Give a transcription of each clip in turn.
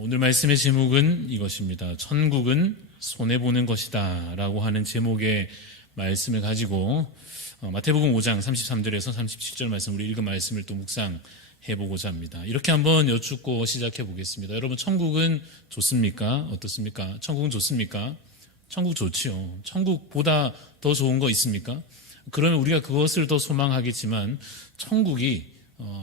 오늘 말씀의 제목은 이것입니다. 천국은 손해보는 것이다 라고 하는 제목의 말씀을 가지고 마태복음 5장 33절에서 37절 말씀, 우리 읽은 말씀을 또 묵상해보고자 합니다. 이렇게 한번 여쭙고 시작해 보겠습니다. 여러분, 천국은 좋습니까? 어떻습니까? 천국은 좋습니까? 천국 좋지요. 천국보다 더 좋은 거 있습니까? 그러면 우리가 그것을 더 소망하겠지만, 천국이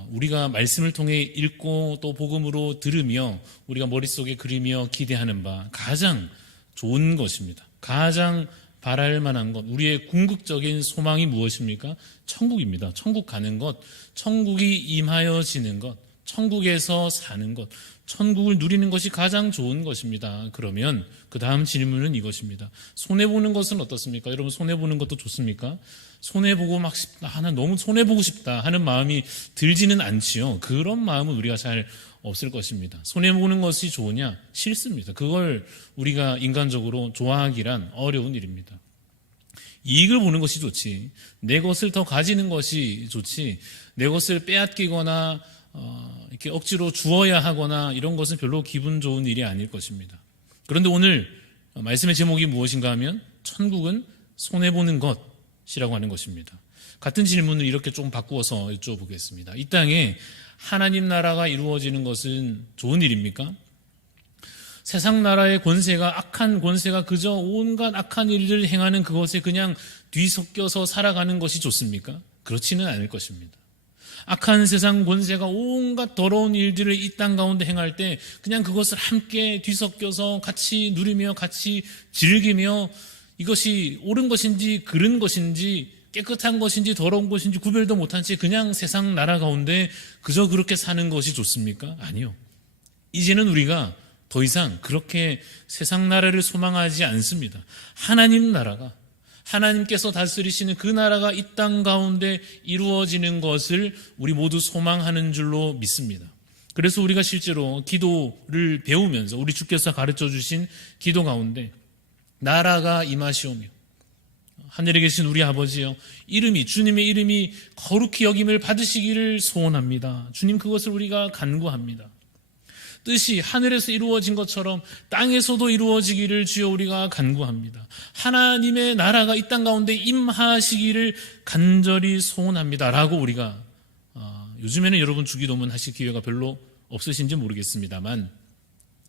우리가 말씀을 통해 읽고 또 복음으로 들으며 우리가 머릿속에 그리며 기대하는 바 가장 좋은 것입니다. 가장 바랄 만한 것, 우리의 궁극적인 소망이 무엇입니까? 천국입니다. 천국 가는 것, 천국이 임하여지는 것, 천국에서 사는 것, 천국을 누리는 것이 가장 좋은 것입니다. 그러면 그 다음 질문은 이것입니다. 손해보는 것은 어떻습니까? 여러분, 손해보는 것도 좋습니까? 손해보고 막 싶다, 나 너무 손해보고 싶다 하는 마음이 들지는 않지요. 그런 마음은 우리가 잘 없을 것입니다. 손해보는 것이 좋으냐? 싫습니다. 그걸 우리가 인간적으로 좋아하기란 어려운 일입니다. 이익을 보는 것이 좋지, 내 것을 더 가지는 것이 좋지, 내 것을 빼앗기거나 이렇게 억지로 주어야 하거나 이런 것은 별로 기분 좋은 일이 아닐 것입니다. 그런데 오늘 말씀의 제목이 무엇인가 하면 천국은 손해보는 것이라고 하는 것입니다. 같은 질문을 이렇게 좀 바꾸어서 여쭤보겠습니다. 이 땅에 하나님 나라가 이루어지는 것은 좋은 일입니까? 세상 나라의 권세가, 악한 권세가 그저 온갖 악한 일을 행하는 그것에 그냥 뒤섞여서 살아가는 것이 좋습니까? 그렇지는 않을 것입니다. 악한 세상 권세가 온갖 더러운 일들을 이 땅 가운데 행할 때 그냥 그것을 함께 뒤섞여서 같이 누리며 같이 즐기며 이것이 옳은 것인지 그른 것인지 깨끗한 것인지 더러운 것인지 구별도 못한 채 그냥 세상 나라 가운데 그저 그렇게 사는 것이 좋습니까? 아니요. 이제는 우리가 더 이상 그렇게 세상 나라를 소망하지 않습니다. 하나님 나라가, 하나님께서 다스리시는 그 나라가 이 땅 가운데 이루어지는 것을 우리 모두 소망하는 줄로 믿습니다. 그래서 우리가 실제로 기도를 배우면서 우리 주께서 가르쳐 주신 기도 가운데 나라가 임하시오며 하늘에 계신 우리 아버지여, 주님의 이름이 거룩히 여김을 받으시기를 소원합니다. 주님, 그것을 우리가 간구합니다. 뜻이 하늘에서 이루어진 것처럼 땅에서도 이루어지기를 주여 우리가 간구합니다. 하나님의 나라가 이 땅 가운데 임하시기를 간절히 소원합니다 라고 우리가 요즘에는 여러분 주기도문 하실 기회가 별로 없으신지 모르겠습니다만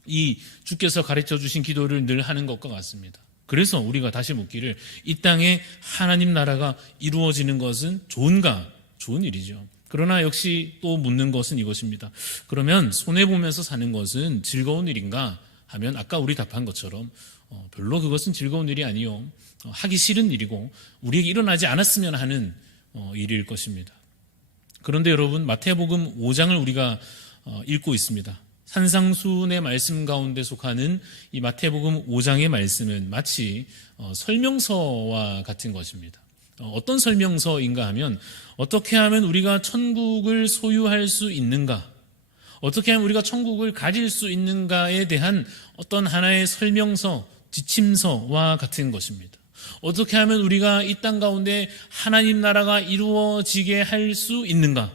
이 주께서 가르쳐 주신 기도를 늘 하는 것과 같습니다. 그래서 우리가 다시 묻기를, 이 땅에 하나님 나라가 이루어지는 것은 좋은가? 좋은 일이죠. 그러나 역시 또 묻는 것은 이것입니다. 그러면 손해보면서 사는 것은 즐거운 일인가 하면 아까 우리 답한 것처럼 별로 그것은 즐거운 일이 아니요, 하기 싫은 일이고 우리에게 일어나지 않았으면 하는 일일 것입니다. 그런데 여러분, 마태복음 5장을 우리가 읽고 있습니다. 산상수훈의 말씀 가운데 속하는 이 마태복음 5장의 말씀은 마치 설명서와 같은 것입니다. 어떤 설명서인가 하면, 어떻게 하면 우리가 천국을 소유할 수 있는가, 어떻게 하면 우리가 천국을 가질 수 있는가에 대한 어떤 하나의 설명서, 지침서와 같은 것입니다. 어떻게 하면 우리가 이 땅 가운데 하나님 나라가 이루어지게 할 수 있는가,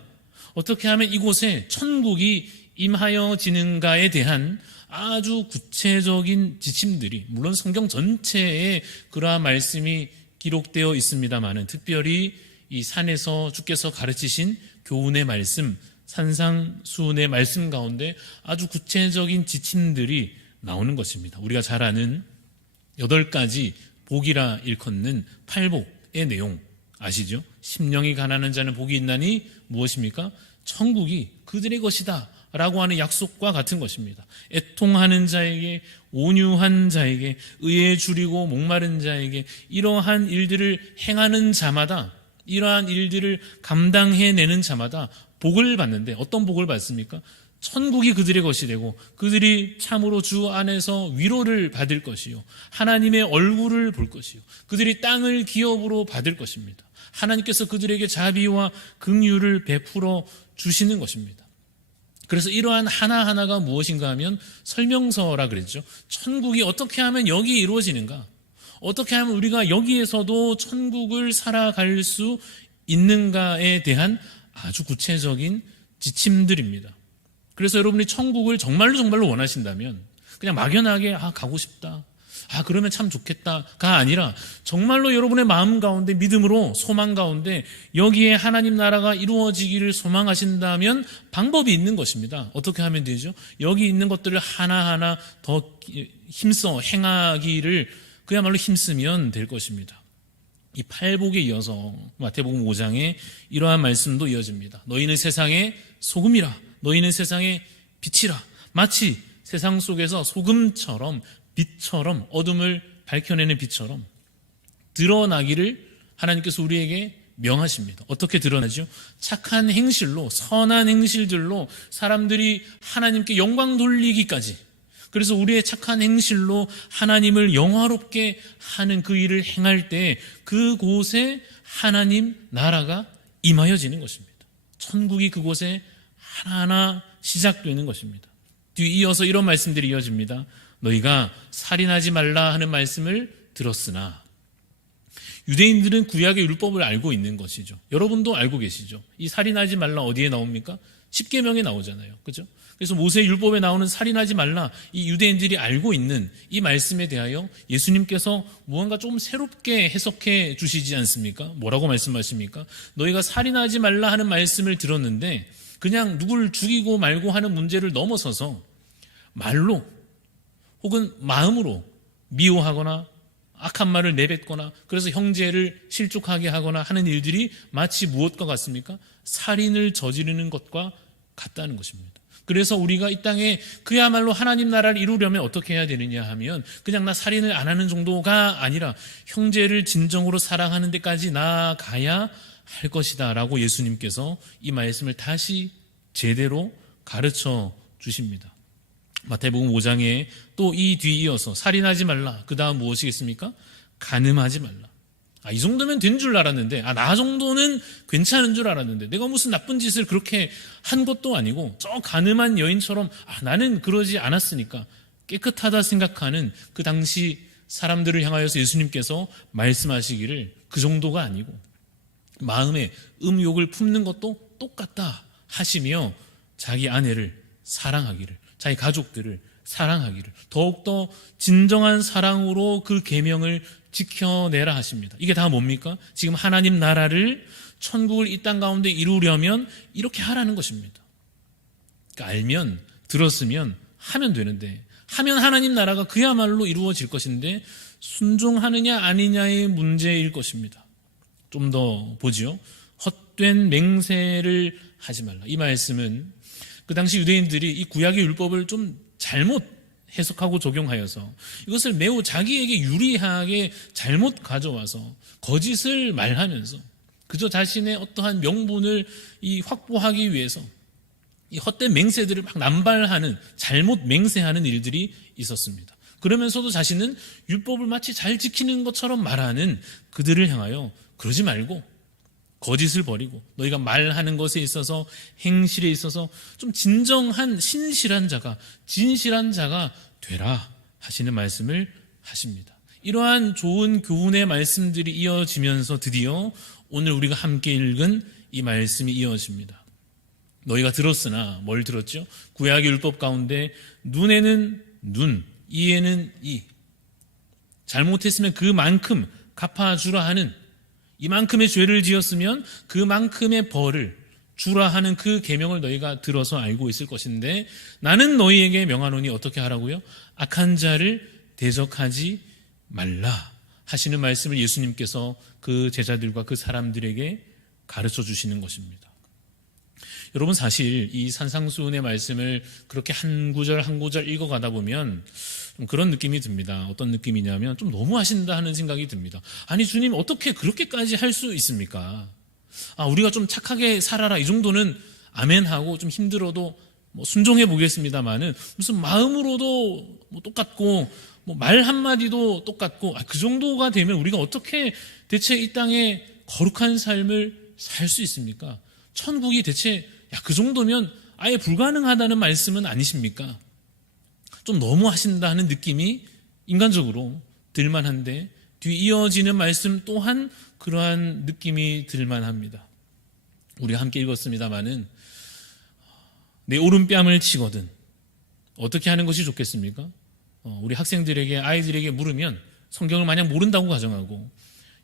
어떻게 하면 이곳에 천국이 임하여지는가에 대한 아주 구체적인 지침들이, 물론 성경 전체에 그러한 말씀이 기록되어 있습니다만은 특별히 이 산에서 주께서 가르치신 교훈의 말씀, 산상수훈의 말씀 가운데 아주 구체적인 지침들이 나오는 것입니다. 우리가 잘 아는 8가지 복이라 일컫는 8복의 내용 아시죠? 심령이 가난한 자는 복이 있나니 무엇입니까? 천국이 그들의 것이다 라고 하는 약속과 같은 것입니다. 애통하는 자에게, 온유한 자에게, 의에 줄이고 목마른 자에게 이러한 일들을 행하는 자마다, 이러한 일들을 감당해내는 자마다 복을 받는데, 어떤 복을 받습니까? 천국이 그들의 것이 되고 그들이 참으로 주 안에서 위로를 받을 것이요, 하나님의 얼굴을 볼 것이요, 그들이 땅을 기업으로 받을 것입니다. 하나님께서 그들에게 자비와 긍휼을 베풀어 주시는 것입니다. 그래서 이러한 하나하나가 무엇인가 하면 설명서라 그랬죠. 천국이 어떻게 하면 여기 이루어지는가, 어떻게 하면 우리가 여기에서도 천국을 살아갈 수 있는가에 대한 아주 구체적인 지침들입니다. 그래서 여러분이 천국을 정말로 원하신다면 그냥 막연하게 가고 싶다, 그러면 참 좋겠다가 아니라 정말로 여러분의 마음 가운데 믿음으로 소망 가운데 여기에 하나님 나라가 이루어지기를 소망하신다면 방법이 있는 것입니다. 어떻게 하면 되죠? 여기 있는 것들을 하나하나 더 힘써 행하기를 그야말로 힘쓰면 될 것입니다. 이 팔복에 이어서 마태복음 5장에 이러한 말씀도 이어집니다. 너희는 세상의 소금이라, 너희는 세상의 빛이라. 마치 세상 속에서 소금처럼 빛처럼, 어둠을 밝혀내는 빛처럼 드러나기를 하나님께서 우리에게 명하십니다. 어떻게 드러나죠? 착한 행실로, 선한 행실들로 사람들이 하나님께 영광 돌리기까지, 그래서 우리의 착한 행실로 하나님을 영화롭게 하는 그 일을 행할 때 그곳에 하나님 나라가 임하여지는 것입니다. 천국이 그곳에 하나하나 시작되는 것입니다. 뒤이어서 이런 말씀들이 이어집니다. 너희가 살인하지 말라 하는 말씀을 들었으나, 유대인들은 구약의 율법을 알고 있는 것이죠. 여러분도 알고 계시죠. 이 살인하지 말라 어디에 나옵니까? 십계명에 나오잖아요. 그렇죠? 그래서 모세 율법에 나오는 살인하지 말라, 이 유대인들이 알고 있는 이 말씀에 대하여 예수님께서 무언가 조금 새롭게 해석해 주시지 않습니까? 뭐라고 말씀하십니까? 너희가 살인하지 말라 하는 말씀을 들었는데 그냥 누굴 죽이고 말고 하는 문제를 넘어서서 말로 혹은 마음으로 미워하거나 악한 말을 내뱉거나 그래서 형제를 실족하게 하거나 하는 일들이 마치 무엇과 같습니까? 살인을 저지르는 것과 같다는 것입니다. 그래서 우리가 이 땅에 그야말로 하나님 나라를 이루려면 어떻게 해야 되느냐 하면 그냥 나 살인을 안 하는 정도가 아니라 형제를 진정으로 사랑하는 데까지 나아가야 할 것이다 라고 예수님께서 이 말씀을 다시 제대로 가르쳐 주십니다. 마태복음 5장에 또 이 뒤이어서 살인하지 말라, 그 다음 무엇이겠습니까? 간음하지 말라. 이 정도면 된 줄 알았는데, 나 정도는 괜찮은 줄 알았는데, 내가 무슨 나쁜 짓을 그렇게 한 것도 아니고 저 간음한 여인처럼 나는 그러지 않았으니까 깨끗하다 생각하는 그 당시 사람들을 향하여서 예수님께서 말씀하시기를 그 정도가 아니고 마음에 음욕을 품는 것도 똑같다 하시며 자기 아내를 사랑하기를, 자기 가족들을 사랑하기를, 더욱더 진정한 사랑으로 그 계명을 지켜내라 하십니다. 이게 다 뭡니까? 지금 하나님 나라를, 천국을 이 땅 가운데 이루려면 이렇게 하라는 것입니다. 그러니까 알면, 들었으면 하면 되는데, 하면 하나님 나라가 그야말로 이루어질 것인데 순종하느냐 아니냐의 문제일 것입니다. 좀 더 보지요. 헛된 맹세를 하지 말라. 이 말씀은 그 당시 유대인들이 이 구약의 율법을 좀 잘못 해석하고 적용하여서 이것을 매우 자기에게 유리하게 잘못 가져와서 거짓을 말하면서 그저 자신의 어떠한 명분을 확보하기 위해서 이 헛된 맹세들을 막 남발하는, 잘못 맹세하는 일들이 있었습니다. 그러면서도 자신은 율법을 마치 잘 지키는 것처럼 말하는 그들을 향하여 그러지 말고 거짓을 버리고 너희가 말하는 것에 있어서, 행실에 있어서 좀 진정한 신실한 자가, 진실한 자가 되라 하시는 말씀을 하십니다. 이러한 좋은 교훈의 말씀들이 이어지면서 드디어 오늘 우리가 함께 읽은 이 말씀이 이어집니다. 너희가 들었으나, 뭘 들었죠? 구약의 율법 가운데 눈에는 눈, 이에는 이, 잘못했으면 그만큼 갚아주라 하는, 이만큼의 죄를 지었으면 그만큼의 벌을 주라 하는 그 계명을 너희가 들어서 알고 있을 것인데, 나는 너희에게 명하노니 어떻게 하라고요? 악한 자를 대적하지 말라 하시는 말씀을 예수님께서 그 제자들과 그 사람들에게 가르쳐 주시는 것입니다. 여러분, 사실 이 산상수훈의 말씀을 그렇게 한 구절 한 구절 읽어가다 보면 좀 그런 느낌이 듭니다. 어떤 느낌이냐면 좀 너무 하신다 하는 생각이 듭니다. 아니, 주님 어떻게 그렇게까지 할 수 있습니까? 우리가 좀 착하게 살아라, 이 정도는 아멘하고 좀 힘들어도 순종해 보겠습니다만은 무슨 마음으로도 똑같고 말 한마디도 똑같고 그 정도가 되면 우리가 어떻게 대체 이 땅에 거룩한 삶을 살 수 있습니까? 천국이 대체 그 정도면 아예 불가능하다는 말씀은 아니십니까? 좀 너무 하신다는 느낌이 인간적으로 들만한데 뒤 이어지는 말씀 또한 그러한 느낌이 들만합니다. 우리가 함께 읽었습니다마는 내 오른뺨을 치거든. 어떻게 하는 것이 좋겠습니까? 우리 학생들에게, 아이들에게 물으면 성경을 마냥 모른다고 가정하고,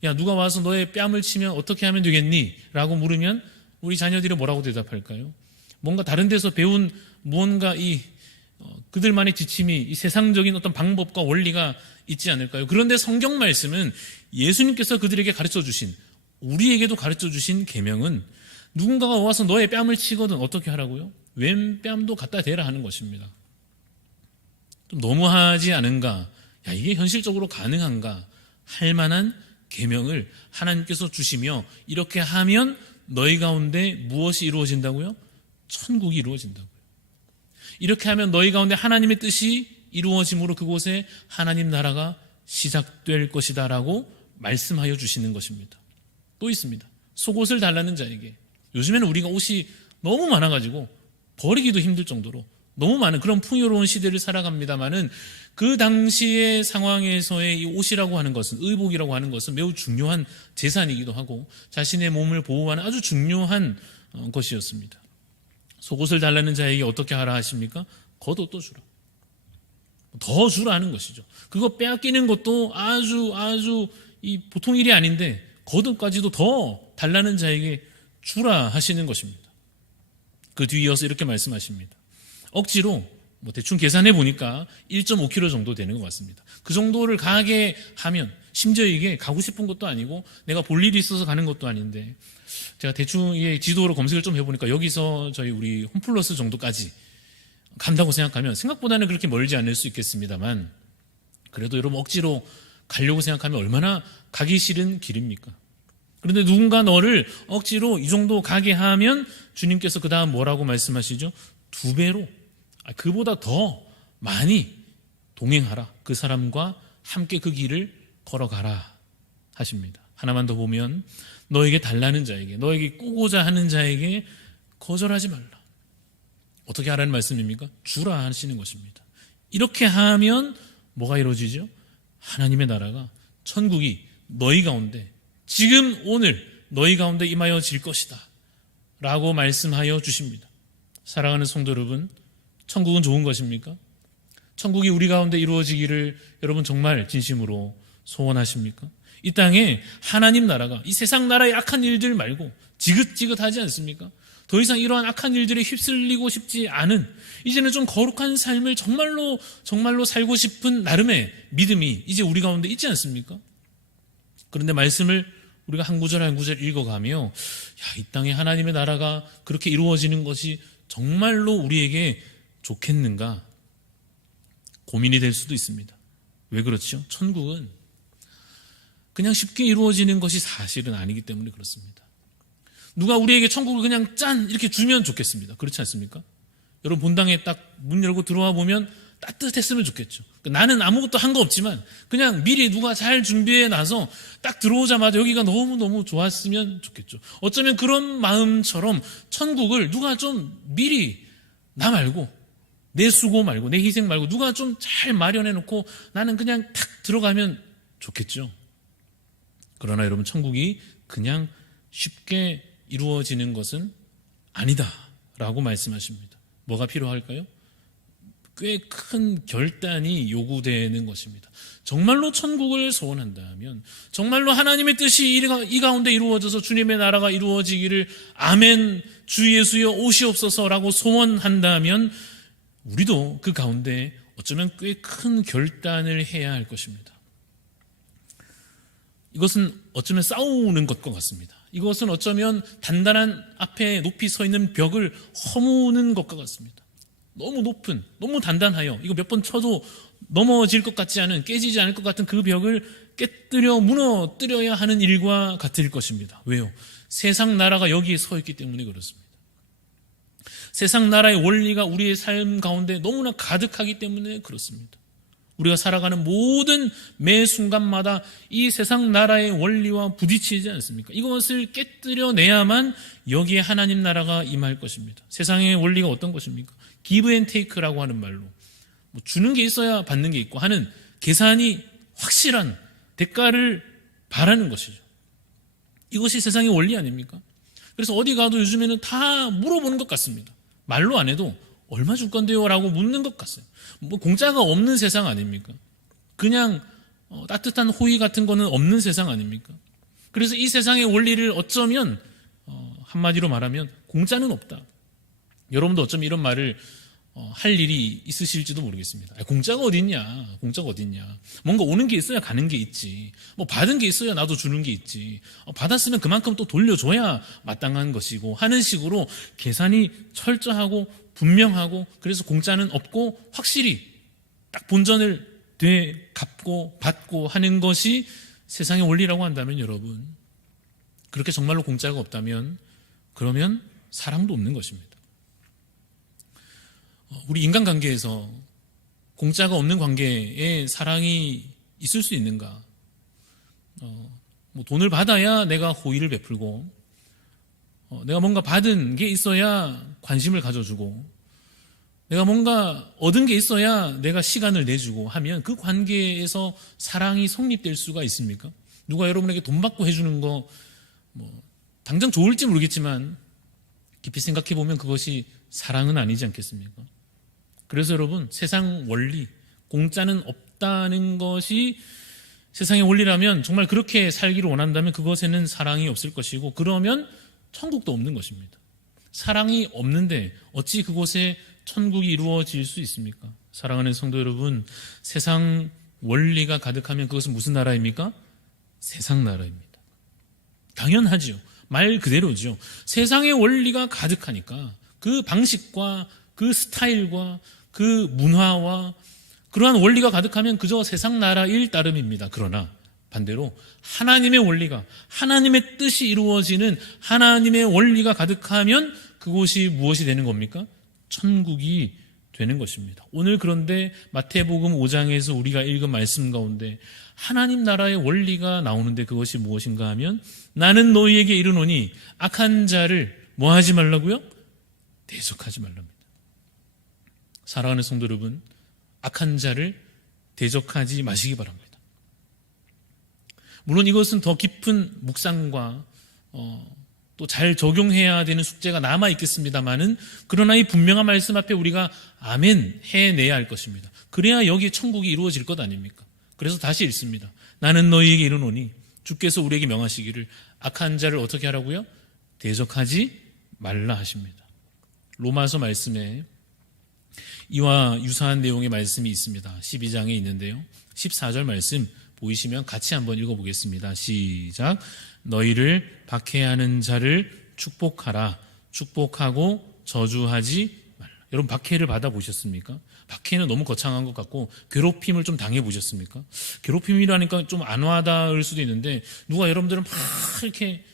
야, 누가 와서 너의 뺨을 치면 어떻게 하면 되겠니? 라고 물으면 우리 자녀들이 뭐라고 대답할까요? 뭔가 다른 데서 배운 무언가 그들만의 지침이 이 세상적인 어떤 방법과 원리가 있지 않을까요? 그런데 성경 말씀은 예수님께서 그들에게 가르쳐 주신, 우리에게도 가르쳐 주신 계명은 누군가가 와서 너의 뺨을 치거든 어떻게 하라고요? 왼 뺨도 갖다 대라 하는 것입니다. 좀 너무하지 않은가? 야, 이게 현실적으로 가능한가? 할 만한 계명을 하나님께서 주시며, 이렇게 하면 너희 가운데 무엇이 이루어진다고요? 천국이 이루어진다고요. 이렇게 하면 너희 가운데 하나님의 뜻이 이루어짐으로 그곳에 하나님 나라가 시작될 것이다 라고 말씀하여 주시는 것입니다. 또 있습니다. 속옷을 달라는 자에게. 요즘에는 우리가 옷이 너무 많아가지고 버리기도 힘들 정도로 너무 많은 그런 풍요로운 시대를 살아갑니다마는, 그 당시의 상황에서의 이 옷이라고 하는 것은, 의복이라고 하는 것은 매우 중요한 재산이기도 하고 자신의 몸을 보호하는 아주 중요한 것이었습니다. 속옷을 달라는 자에게 어떻게 하라 하십니까? 겉옷도 주라. 더 주라 하는 것이죠. 그거 빼앗기는 것도 아주 이 보통 일이 아닌데 겉옷까지도 더 달라는 자에게 주라 하시는 것입니다. 그 뒤에 이어서 이렇게 말씀하십니다. 억지로 대충 계산해 보니까 1.5kg 정도 되는 것 같습니다. 그 정도를 가게 하면, 심지어 이게 가고 싶은 것도 아니고 내가 볼 일이 있어서 가는 것도 아닌데, 제가 대충 지도로 검색을 좀 해보니까 여기서 우리 홈플러스 정도까지 간다고 생각하면 생각보다는 그렇게 멀지 않을 수 있겠습니다만, 그래도 여러분 억지로 가려고 생각하면 얼마나 가기 싫은 길입니까? 그런데 누군가 너를 억지로 이 정도 가게 하면 주님께서 그 다음 뭐라고 말씀하시죠? 2배로, 그보다 더 많이 동행하라. 그 사람과 함께 그 길을 걸어가라 하십니다. 하나만 더 보면, 너에게 달라는 자에게, 너에게 꾸고자 하는 자에게 거절하지 말라. 어떻게 하라는 말씀입니까? 주라 하시는 것입니다. 이렇게 하면 뭐가 이루어지죠? 하나님의 나라가, 천국이 너희 가운데, 지금 오늘 너희 가운데 임하여질 것이다 라고 말씀하여 주십니다. 사랑하는 성도 여러분, 천국은 좋은 것입니까? 천국이 우리 가운데 이루어지기를 여러분 정말 진심으로 소원하십니까? 이 땅에 하나님 나라가, 이 세상 나라의 악한 일들 말고 지긋지긋하지 않습니까? 더 이상 이러한 악한 일들에 휩쓸리고 싶지 않은, 이제는 좀 거룩한 삶을 정말로 살고 싶은 나름의 믿음이 이제 우리 가운데 있지 않습니까? 그런데 말씀을 우리가 한 구절 한 구절 읽어가며, 이 땅에 하나님의 나라가 그렇게 이루어지는 것이 정말로 우리에게 좋겠는가 고민이 될 수도 있습니다. 왜 그렇죠? 천국은 그냥 쉽게 이루어지는 것이 사실은 아니기 때문에 그렇습니다. 누가 우리에게 천국을 그냥 짠 이렇게 주면 좋겠습니다. 그렇지 않습니까? 여러분 본당에 딱 문 열고 들어와 보면 따뜻했으면 좋겠죠. 나는 아무것도 한 거 없지만 그냥 미리 누가 잘 준비해 놔서 딱 들어오자마자 여기가 너무너무 좋았으면 좋겠죠. 어쩌면 그런 마음처럼 천국을 누가 좀 미리, 나 말고, 내 수고 말고, 내 희생 말고 누가 좀 잘 마련해 놓고 나는 그냥 탁 들어가면 좋겠죠. 그러나 여러분, 천국이 그냥 쉽게 이루어지는 것은 아니다 라고 말씀하십니다. 뭐가 필요할까요? 꽤 큰 결단이 요구되는 것입니다. 정말로 천국을 소원한다면, 정말로 하나님의 뜻이 이 가운데 이루어져서 주님의 나라가 이루어지기를 아멘 주 예수여 오시옵소서라고 소원한다면, 우리도 그 가운데 어쩌면 꽤 큰 결단을 해야 할 것입니다. 이것은 어쩌면 싸우는 것과 같습니다. 이것은 어쩌면 단단한 앞에 높이 서 있는 벽을 허무는 것과 같습니다. 너무 높은, 너무 단단하여 이거 몇 번 쳐도 넘어질 것 같지 않은, 깨지지 않을 것 같은 그 벽을 깨뜨려 무너뜨려야 하는 일과 같을 것입니다. 왜요? 세상 나라가 여기에 서 있기 때문에 그렇습니다. 세상 나라의 원리가 우리의 삶 가운데 너무나 가득하기 때문에 그렇습니다. 우리가 살아가는 모든 매 순간마다 이 세상 나라의 원리와 부딪히지 않습니까? 이것을 깨뜨려내야만 여기에 하나님 나라가 임할 것입니다. 세상의 원리가 어떤 것입니까? give and take라고 하는 말로 주는 게 있어야 받는 게 있고 하는 계산이 확실한 대가를 바라는 것이죠. 이것이 세상의 원리 아닙니까? 그래서 어디 가도 요즘에는 다 물어보는 것 같습니다. 말로 안 해도 얼마 줄 건데요? 라고 묻는 것 같아요. 뭐 공짜가 없는 세상 아닙니까? 그냥 따뜻한 호의 같은 거는 없는 세상 아닙니까? 그래서 이 세상의 원리를 어쩌면 한마디로 말하면 공짜는 없다. 여러분도 어쩌면 이런 말을 할 일이 있으실지도 모르겠습니다. 공짜가 어딨냐? 공짜가 어딨냐? 뭔가 오는 게 있어야 가는 게 있지. 뭐 받은 게 있어야 나도 주는 게 있지. 받았으면 그만큼 또 돌려줘야 마땅한 것이고 하는 식으로 계산이 철저하고 분명하고, 그래서 공짜는 없고 확실히 딱 본전을 갚고 받고 하는 것이 세상의 원리라고 한다면, 여러분, 그렇게 정말로 공짜가 없다면 그러면 사랑도 없는 것입니다. 우리 인간관계에서 공짜가 없는 관계에 사랑이 있을 수 있는가? 뭐 돈을 받아야 내가 호의를 베풀고, 내가 뭔가 받은 게 있어야 관심을 가져주고, 내가 뭔가 얻은 게 있어야 내가 시간을 내주고 하면 그 관계에서 사랑이 성립될 수가 있습니까? 누가 여러분에게 돈 받고 해주는 거 당장 좋을지 모르겠지만 깊이 생각해 보면 그것이 사랑은 아니지 않겠습니까? 그래서 여러분, 세상 원리, 공짜는 없다는 것이 세상의 원리라면, 정말 그렇게 살기를 원한다면 그것에는 사랑이 없을 것이고, 그러면 천국도 없는 것입니다. 사랑이 없는데 어찌 그곳에 천국이 이루어질 수 있습니까? 사랑하는 성도 여러분, 세상 원리가 가득하면 그것은 무슨 나라입니까? 세상 나라입니다. 당연하지요. 말 그대로죠. 세상의 원리가 가득하니까 그 방식과 그 스타일과 그 문화와 그러한 원리가 가득하면 그저 세상 나라일 따름입니다. 그러나 반대로 하나님의 원리가, 하나님의 뜻이 이루어지는 하나님의 원리가 가득하면 그곳이 무엇이 되는 겁니까? 천국이 되는 것입니다. 오늘 그런데 마태복음 5장에서 우리가 읽은 말씀 가운데 하나님 나라의 원리가 나오는데 그것이 무엇인가 하면, 나는 너희에게 이르노니 악한 자를 뭐 하지 말라고요? 대적하지 말랍니다. 사랑하는 성도 여러분, 악한 자를 대적하지 마시기 바랍니다. 물론 이것은 더 깊은 묵상과 또 잘 적용해야 되는 숙제가 남아 있겠습니다만은, 그러나 이 분명한 말씀 앞에 우리가 아멘 해내야 할 것입니다. 그래야 여기 천국이 이루어질 것 아닙니까? 그래서 다시 읽습니다. 나는 너희에게 이르노니, 주께서 우리에게 명하시기를 악한 자를 어떻게 하라고요? 대적하지 말라 하십니다. 로마서 말씀에 이와 유사한 내용의 말씀이 있습니다. 12장에 있는데요, 14절 말씀 보이시면 같이 한번 읽어보겠습니다. 시작. 너희를 박해하는 자를 축복하라. 축복하고 저주하지 말라. 여러분, 박해를 받아보셨습니까? 박해는 너무 거창한 것 같고, 괴롭힘을 좀 당해보셨습니까? 괴롭힘이라니까 좀 안 와닿을 수도 있는데, 누가 여러분들은 막 이렇게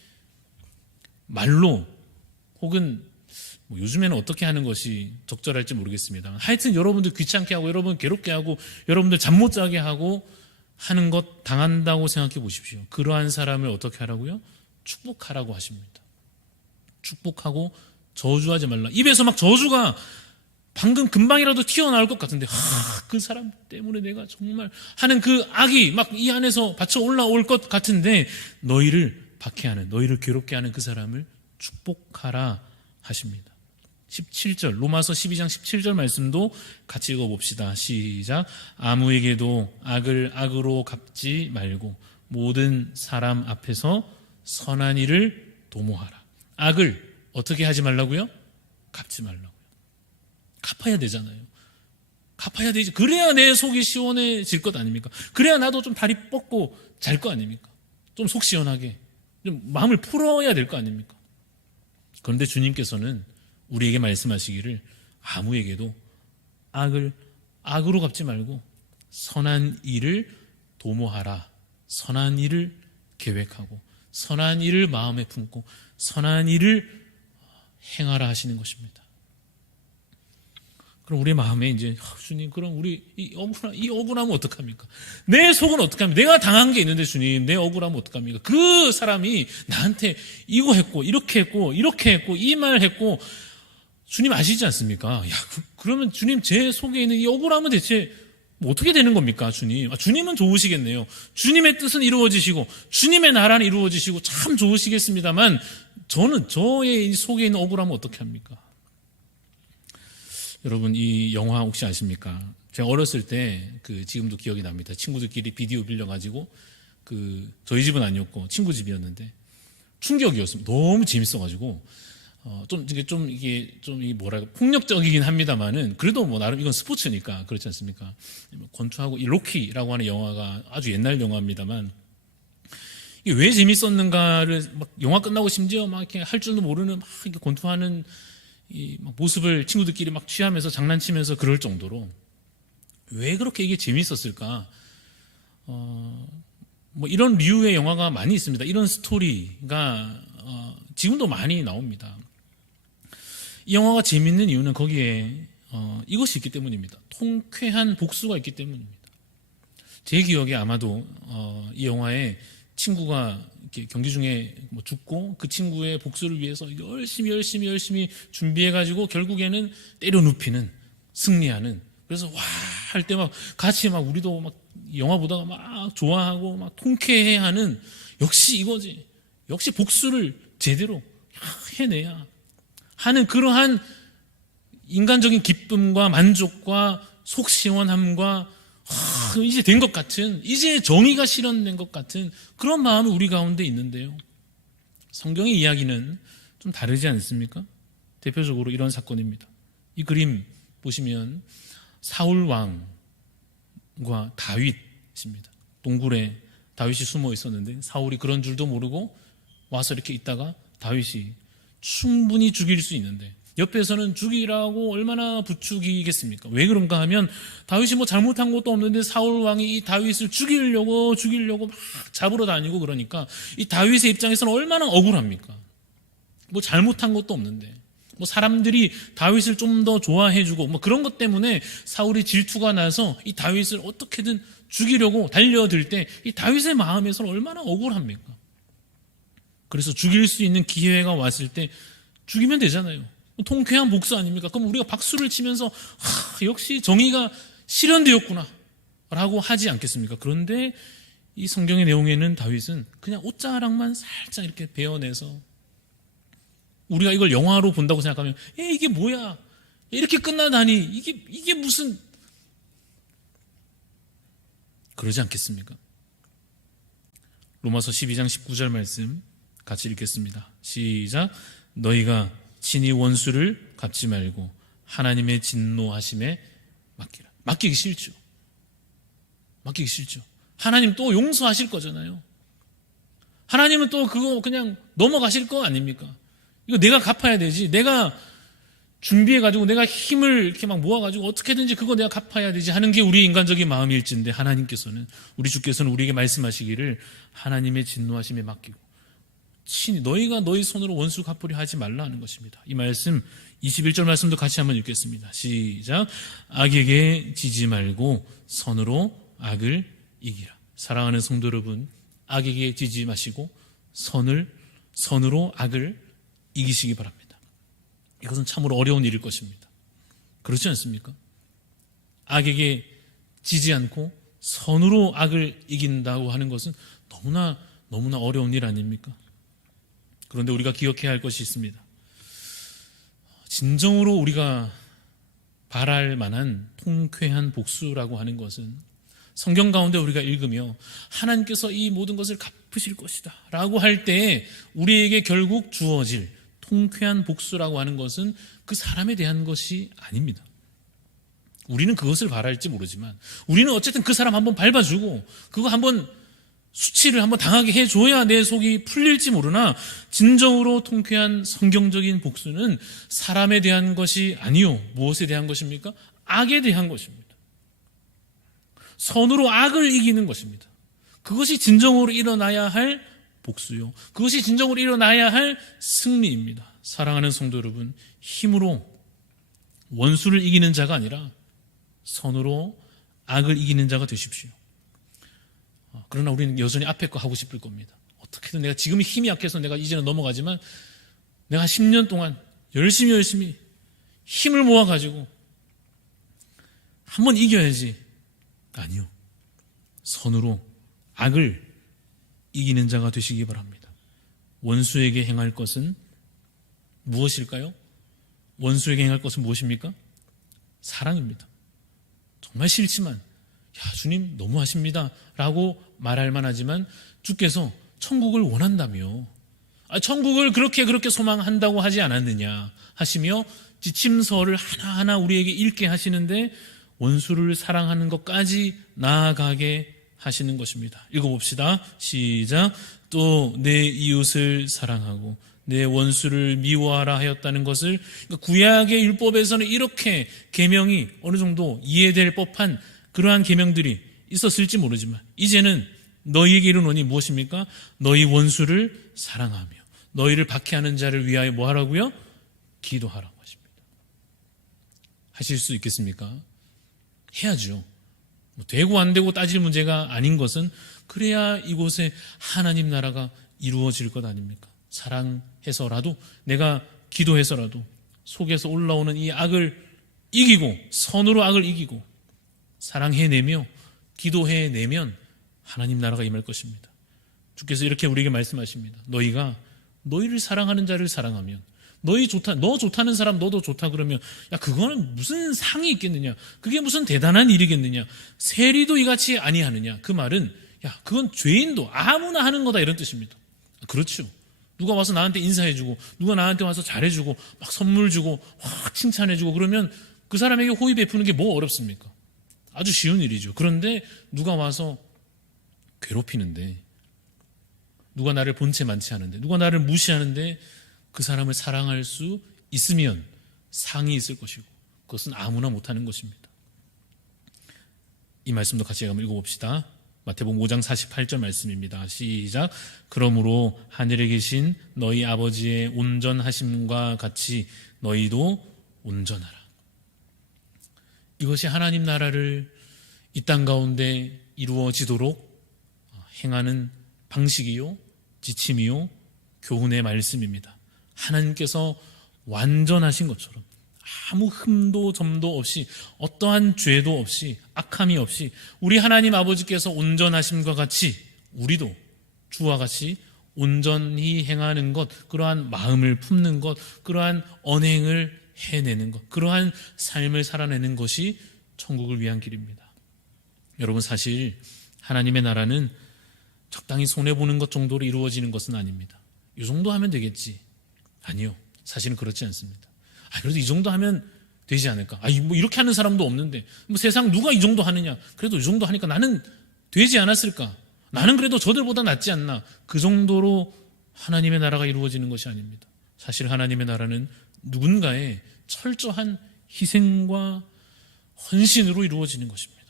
말로 혹은 요즘에는 어떻게 하는 것이 적절할지 모르겠습니다. 하여튼 여러분들 귀찮게 하고, 여러분 괴롭게 하고, 여러분들 잠 못 자게 하고 하는 것 당한다고 생각해 보십시오. 그러한 사람을 어떻게 하라고요? 축복하라고 하십니다. 축복하고 저주하지 말라. 입에서 막 저주가 방금 금방이라도 튀어나올 것 같은데, 그 사람 때문에 내가 정말 하는 그 악이 막 이 안에서 받쳐 올라올 것 같은데, 너희를 박해하는, 너희를 괴롭게 하는 그 사람을 축복하라 하십니다. 17절, 로마서 12장 17절 말씀도 같이 읽어봅시다. 시작. 아무에게도 악을 악으로 갚지 말고 모든 사람 앞에서 선한 일을 도모하라. 악을 어떻게 하지 말라고요? 갚지 말라고요. 갚아야 되잖아요. 갚아야 되지. 그래야 내 속이 시원해질 것 아닙니까? 그래야 나도 좀 다리 뻗고 잘 거 아닙니까? 좀 속 시원하게 좀 마음을 풀어야 될 거 아닙니까? 그런데 주님께서는 우리에게 말씀하시기를 아무에게도 악을 악으로 갚지 말고 선한 일을 도모하라. 선한 일을 계획하고 선한 일을 마음에 품고 선한 일을 행하라 하시는 것입니다. 그럼 우리 마음에 이제 주님, 그럼 우리 이 억울하면 어떡합니까? 내 속은 어떡합니까? 내가 당한 게 있는데 주님, 내 억울하면 어떡합니까? 그 사람이 나한테 이거 했고 이렇게 했고 이렇게 했고 이 말 했고, 주님 아시지 않습니까? 야, 그러면 주님 제 속에 있는 이 억울함은 대체 뭐 어떻게 되는 겁니까? 주님, 주님은 좋으시겠네요. 주님의 뜻은 이루어지시고 주님의 나라는 이루어지시고 참 좋으시겠습니다만, 저는 저의 속에 있는 억울함은 어떻게 합니까? 여러분 이 영화 혹시 아십니까? 제가 어렸을 때 지금도 기억이 납니다. 친구들끼리 비디오 빌려가지고 저희 집은 아니었고 친구 집이었는데 충격이었습니다. 너무 재밌어가지고 이게 뭐랄까 폭력적이긴 합니다만은 그래도 뭐 나름 이건 스포츠니까 그렇지 않습니까? 권투하고 이 로키라고 하는 영화가 아주 옛날 영화입니다만 이게 왜 재밌었는가를 막 영화 끝나고 심지어 막 이렇게 할 줄도 모르는 막 이렇게 권투하는 이 막 모습을 친구들끼리 막 취하면서 장난치면서 그럴 정도로 왜 그렇게 이게 재밌었을까? 뭐 이런 류의 영화가 많이 있습니다. 이런 스토리가 지금도 많이 나옵니다. 이 영화가 재밌는 이유는 거기에 이것이 있기 때문입니다. 통쾌한 복수가 있기 때문입니다. 제 기억에 아마도 이 영화에 친구가 이렇게 경기 중에 뭐 죽고 그 친구의 복수를 위해서 열심히 준비해가지고 결국에는 때려 눕히는 승리하는 그래서 와 할 때 막 같이 막 우리도 막 영화 보다가 막 좋아하고 막 통쾌해하는 역시 이거지. 역시 복수를 제대로 해내야 하는 그러한 인간적인 기쁨과 만족과 속 시원함과 이제 된 것 같은 이제 정의가 실현된 것 같은 그런 마음이 우리 가운데 있는데요. 성경의 이야기는 좀 다르지 않습니까? 대표적으로 이런 사건입니다. 이 그림 보시면 사울 왕과 다윗입니다. 동굴에 다윗이 숨어 있었는데 사울이 그런 줄도 모르고 와서 이렇게 있다가 다윗이 충분히 죽일 수 있는데 옆에서는 죽이라고 얼마나 부추기겠습니까? 왜 그런가 하면 다윗이 뭐 잘못한 것도 없는데 사울 왕이 이 다윗을 죽이려고 막 잡으러 다니고 그러니까 이 다윗의 입장에서는 얼마나 억울합니까? 뭐 잘못한 것도 없는데 뭐 사람들이 다윗을 좀 더 좋아해주고 뭐 그런 것 때문에 사울이 질투가 나서 이 다윗을 어떻게든 죽이려고 달려들 때 이 다윗의 마음에서는 얼마나 억울합니까? 그래서 죽일 수 있는 기회가 왔을 때 죽이면 되잖아요. 통쾌한 복수 아닙니까? 그럼 우리가 박수를 치면서 역시 정의가 실현되었구나 라고 하지 않겠습니까? 그런데 이 성경의 내용에는 다윗은 그냥 옷자락만 살짝 이렇게 베어내서 우리가 이걸 영화로 본다고 생각하면 이게 뭐야? 이렇게 끝나다니 이게 무슨 그러지 않겠습니까? 로마서 12장 19절 말씀 같이 읽겠습니다. 시작. 너희가 친히 원수를 갚지 말고 하나님의 진노하심에 맡기라. 맡기기 싫죠. 하나님 또 용서하실 거잖아요. 하나님은 또 그거 그냥 넘어가실 거 아닙니까? 이거 내가 갚아야 되지. 내가 준비해가지고 내가 힘을 이렇게 막 모아가지고 어떻게든지 그거 내가 갚아야 되지 하는 게 우리의 인간적인 마음일진데 하나님께서는 우리 주께서는 우리에게 말씀하시기를 하나님의 진노하심에 맡기고 친히 너희가 너희 손으로 원수 갚으려 하지 말라 하는 것입니다. 이 말씀 21절 말씀도 같이 한번 읽겠습니다. 시작. 악에게 지지 말고 선으로 악을 이기라. 사랑하는 성도 여러분, 악에게 지지 마시고 선으로 악을 이기시기 바랍니다. 이것은 참으로 어려운 일일 것입니다. 그렇지 않습니까? 악에게 지지 않고 선으로 악을 이긴다고 하는 것은 너무나 어려운 일 아닙니까? 그런데 우리가 기억해야 할 것이 있습니다. 진정으로 우리가 바랄 만한 통쾌한 복수라고 하는 것은 성경 가운데 우리가 읽으며 하나님께서 이 모든 것을 갚으실 것이다 라고 할 때 우리에게 결국 주어질 통쾌한 복수라고 하는 것은 그 사람에 대한 것이 아닙니다. 우리는 그것을 바랄지 모르지만 우리는 어쨌든 그 사람 한번 밟아주고 그거 한번 수치를 한번 당하게 해줘야 내 속이 풀릴지 모르나 진정으로 통쾌한 성경적인 복수는 사람에 대한 것이 아니요. 무엇에 대한 것입니까? 악에 대한 것입니다. 선으로 악을 이기는 것입니다. 그것이 진정으로 일어나야 할 복수요. 그것이 진정으로 일어나야 할 승리입니다. 사랑하는 성도 여러분, 힘으로 원수를 이기는 자가 아니라 선으로 악을 이기는 자가 되십시오. 그러나 우리는 여전히 앞에 거 하고 싶을 겁니다. 어떻게든 내가 지금 힘이 약해서 내가 이제는 넘어가지만 내가 10년 동안 열심히 힘을 모아가지고 한번 이겨야지. 아니요. 선으로 악을 이기는 자가 되시기 바랍니다. 원수에게 행할 것은 무엇일까요? 원수에게 행할 것은 무엇입니까? 사랑입니다. 정말 싫지만 야 주님 너무하십니다 라고 말할 만하지만 주께서 천국을 원한다며 천국을 그렇게 소망한다고 하지 않았느냐 하시며 지침서를 하나하나 우리에게 읽게 하시는데 원수를 사랑하는 것까지 나아가게 하시는 것입니다. 읽어봅시다. 시작. 또 내 이웃을 사랑하고 내 원수를 미워하라 하였다는 것을, 그러니까 구약의 율법에서는 이렇게 계명이 어느 정도 이해될 법한 그러한 계명들이 있었을지 모르지만 이제는 너희에게 이르노니 무엇입니까? 너희 원수를 사랑하며 너희를 박해하는 자를 위하여 뭐 하라고요? 기도하라고 하십니다. 하실 수 있겠습니까? 해야죠. 되고 안 되고 따질 문제가 아닌 것은 그래야 이곳에 하나님 나라가 이루어질 것 아닙니까? 사랑해서라도, 내가 기도해서라도 속에서 올라오는 이 악을 이기고, 선으로 악을 이기고 사랑해내며 기도해내면 하나님 나라가 임할 것입니다. 주께서 이렇게 우리에게 말씀하십니다. 너희가 너희를 사랑하는 자를 사랑하면, 너 좋다는 사람 너도 좋다 그러면 야 그거는 무슨 상이 있겠느냐, 그게 무슨 대단한 일이겠느냐, 세리도 이같이 아니하느냐, 그 말은 야 그건 죄인도 아무나 하는 거다 이런 뜻입니다. 그렇죠. 누가 와서 나한테 인사해주고 누가 나한테 와서 잘해주고 막 선물 주고 확 칭찬해주고 그러면 그 사람에게 호의 베푸는 게 뭐 어렵습니까? 아주 쉬운 일이죠. 그런데 누가 와서 괴롭히는데, 누가 나를 본체 만취하는데, 누가 나를 무시하는데 그 사람을 사랑할 수 있으면 상이 있을 것이고 그것은 아무나 못하는 것입니다. 이 말씀도 같이 한번 읽어봅시다. 마태복음 5장 48절 말씀입니다. 시작. 그러므로 하늘에 계신 너희 아버지의 온전하심과 같이 너희도 온전하라. 이것이 하나님 나라를 이 땅 가운데 이루어지도록 행하는 방식이요, 지침이요, 교훈의 말씀입니다. 하나님께서 완전하신 것처럼 아무 흠도 점도 없이, 어떠한 죄도 없이, 악함이 없이 우리 하나님 아버지께서 온전하심과 같이 우리도 주와 같이 온전히 행하는 것, 그러한 마음을 품는 것, 그러한 언행을 해내는 것, 그러한 삶을 살아내는 것이 천국을 위한 길입니다. 여러분, 사실 하나님의 나라는 적당히 손해보는 것 정도로 이루어지는 것은 아닙니다. 이 정도 하면 되겠지. 아니요, 사실은 그렇지 않습니다. 그래도 이 정도 하면 되지 않을까? 뭐 이렇게 하는 사람도 없는데, 뭐 세상 누가 이 정도 하느냐? 그래도 이 정도 하니까 나는 되지 않았을까? 나는 그래도 저들보다 낫지 않나? 그 정도로 하나님의 나라가 이루어지는 것이 아닙니다. 사실 하나님의 나라는 누군가의 철저한 희생과 헌신으로 이루어지는 것입니다.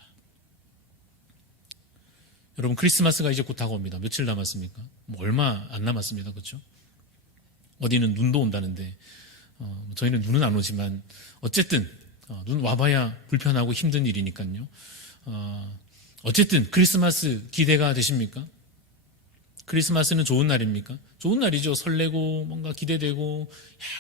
여러분, 크리스마스가 이제 곧 다가옵니다. 며칠 남았습니까? 뭐 얼마 안 남았습니다. 그렇죠? 어디는 눈도 온다는데 저희는 눈은 안 오지만 어쨌든 눈 와봐야 불편하고 힘든 일이니까요. 어쨌든 크리스마스 기대가 되십니까? 크리스마스는 좋은 날입니까? 좋은 날이죠. 설레고 뭔가 기대되고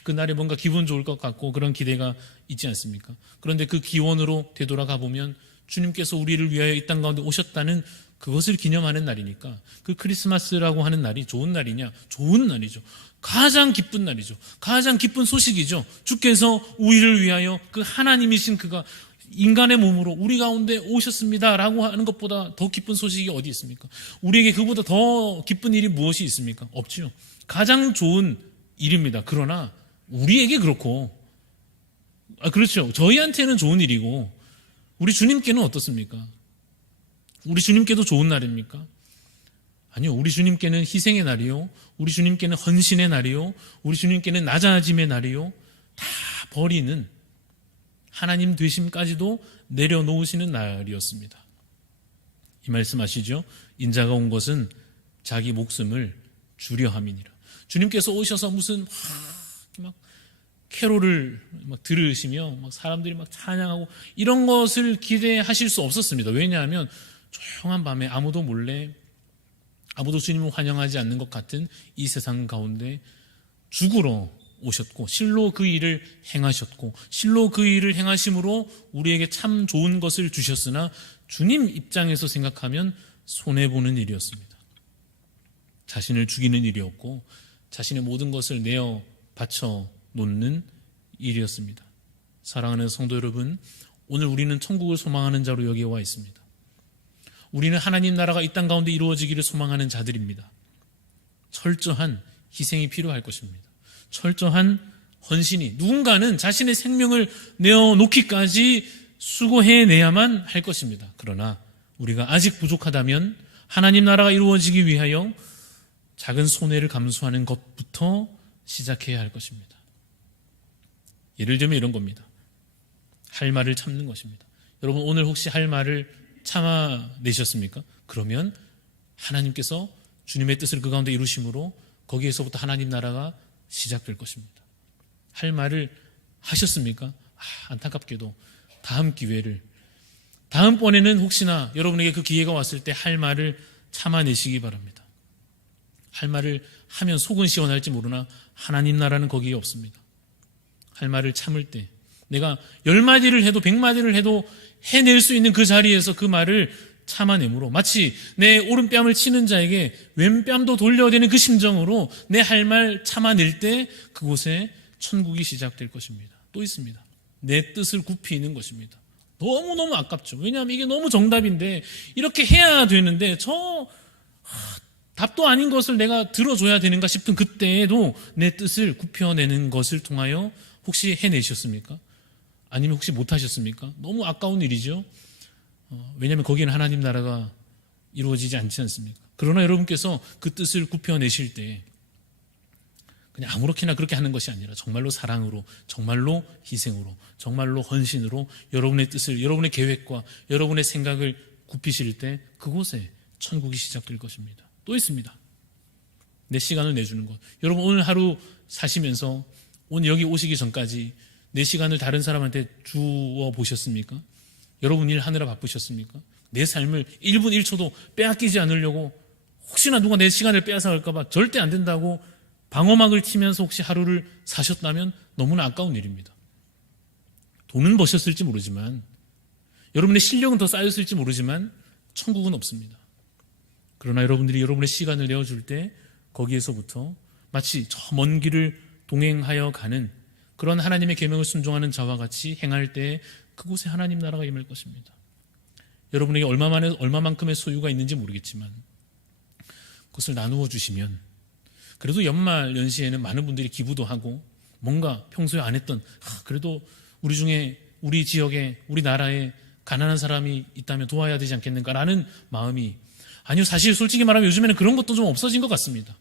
그날에 뭔가 기분 좋을 것 같고 그런 기대가 있지 않습니까? 그런데 그 기원으로 되돌아가 보면 주님께서 우리를 위하여 이 땅 가운데 오셨다는 그것을 기념하는 날이니까 그 크리스마스라고 하는 날이 좋은 날이냐? 좋은 날이죠. 가장 기쁜 날이죠. 가장 기쁜 소식이죠. 주께서 우리를 위하여 그 하나님이신 그가 인간의 몸으로 우리 가운데 오셨습니다 라고 하는 것보다 더 기쁜 소식이 어디 있습니까? 우리에게 그보다 더 기쁜 일이 무엇이 있습니까? 없죠. 가장 좋은 일입니다. 그러나 우리에게 그렇고, 그렇죠. 저희한테는 좋은 일이고 우리 주님께는 어떻습니까? 우리 주님께도 좋은 날입니까? 아니요. 우리 주님께는 희생의 날이요, 우리 주님께는 헌신의 날이요, 우리 주님께는 낮아짐의 날이요, 다 버리는 하나님 되심까지도 내려놓으시는 날이었습니다. 이 말씀 아시죠? 인자가 온 것은 자기 목숨을 주려 함이니라. 주님께서 오셔서 무슨 막 캐롤을 막 들으시며 막 사람들이 막 찬양하고 이런 것을 기대하실 수 없었습니다. 왜냐하면 조용한 밤에 아무도 몰래, 아무도 주님을 환영하지 않는 것 같은 이 세상 가운데 죽으러 오셨고 실로 그 일을 행하셨고 실로 그 일을 행하심으로 우리에게 참 좋은 것을 주셨으나 주님 입장에서 생각하면 손해보는 일이었습니다. 자신을 죽이는 일이었고 자신의 모든 것을 내어 바쳐 놓는 일이었습니다. 사랑하는 성도 여러분, 오늘 우리는 천국을 소망하는 자로 여기에 와 있습니다. 우리는 하나님 나라가 이 땅 가운데 이루어지기를 소망하는 자들입니다. 철저한 희생이 필요할 것입니다. 철저한 헌신이, 누군가는 자신의 생명을 내어놓기까지 수고해내야만 할 것입니다. 그러나 우리가 아직 부족하다면 하나님 나라가 이루어지기 위하여 작은 손해를 감수하는 것부터 시작해야 할 것입니다. 예를 들면 이런 겁니다. 할 말을 참는 것입니다. 여러분, 오늘 혹시 할 말을 참아내셨습니까? 그러면 하나님께서 주님의 뜻을 그 가운데 이루심으로 거기에서부터 하나님 나라가 시작될 것입니다. 할 말을 하셨습니까? 안타깝게도 다음 기회를, 다음번에는 혹시나 여러분에게 그 기회가 왔을 때 할 말을 참아내시기 바랍니다. 할 말을 하면 속은 시원할지 모르나 하나님 나라는 거기에 없습니다. 할 말을 참을 때 내가 10마디를 해도 100마디를 해도 해낼 수 있는 그 자리에서 그 말을 참아내므로 마치 내 오른뺨을 치는 자에게 왼뺨도 돌려야 되는 그 심정으로 내 할 말 참아낼 때 그곳에 천국이 시작될 것입니다. 또 있습니다. 내 뜻을 굽히는 것입니다. 너무너무 아깝죠. 왜냐하면 이게 너무 정답인데 이렇게 해야 되는데 답도 아닌 것을 내가 들어줘야 되는가 싶은 그때에도 내 뜻을 굽혀내는 것을 통하여 혹시 해내셨습니까? 아니면 혹시 못하셨습니까? 너무 아까운 일이죠. 왜냐하면 거기는 하나님 나라가 이루어지지 않지 않습니까? 그러나 여러분께서 그 뜻을 굽혀내실 때 그냥 아무렇게나 그렇게 하는 것이 아니라 정말로 사랑으로, 정말로 희생으로, 정말로 헌신으로 여러분의 뜻을, 여러분의 계획과 여러분의 생각을 굽히실 때 그곳에 천국이 시작될 것입니다. 또 있습니다. 내 시간을 내주는 것. 여러분, 오늘 하루 사시면서 오늘 여기 오시기 전까지 내 시간을 다른 사람한테 주어 보셨습니까? 여러분 일 하느라 바쁘셨습니까? 내 삶을 1분 1초도 빼앗기지 않으려고 혹시나 누가 내 시간을 빼앗아 갈까 봐 절대 안 된다고 방어막을 치면서 혹시 하루를 사셨다면 너무나 아까운 일입니다. 돈은 버셨을지 모르지만, 여러분의 실력은 더 쌓였을지 모르지만 천국은 없습니다. 그러나 여러분들이 여러분의 시간을 내어줄 때 거기에서부터 마치 저 먼 길을 동행하여 가는 그런 하나님의 계명을 순종하는 자와 같이 행할 때 그곳에 하나님 나라가 임할 것입니다. 여러분에게 얼마만큼의 소유가 있는지 모르겠지만 그것을 나누어 주시면, 그래도 연말 연시에는 많은 분들이 기부도 하고 뭔가 평소에 안 했던, 그래도 우리 중에, 우리 지역에, 우리 나라에 가난한 사람이 있다면 도와야 되지 않겠는가라는 마음이, 아니요, 사실 솔직히 말하면 요즘에는 그런 것도 좀 없어진 것 같습니다.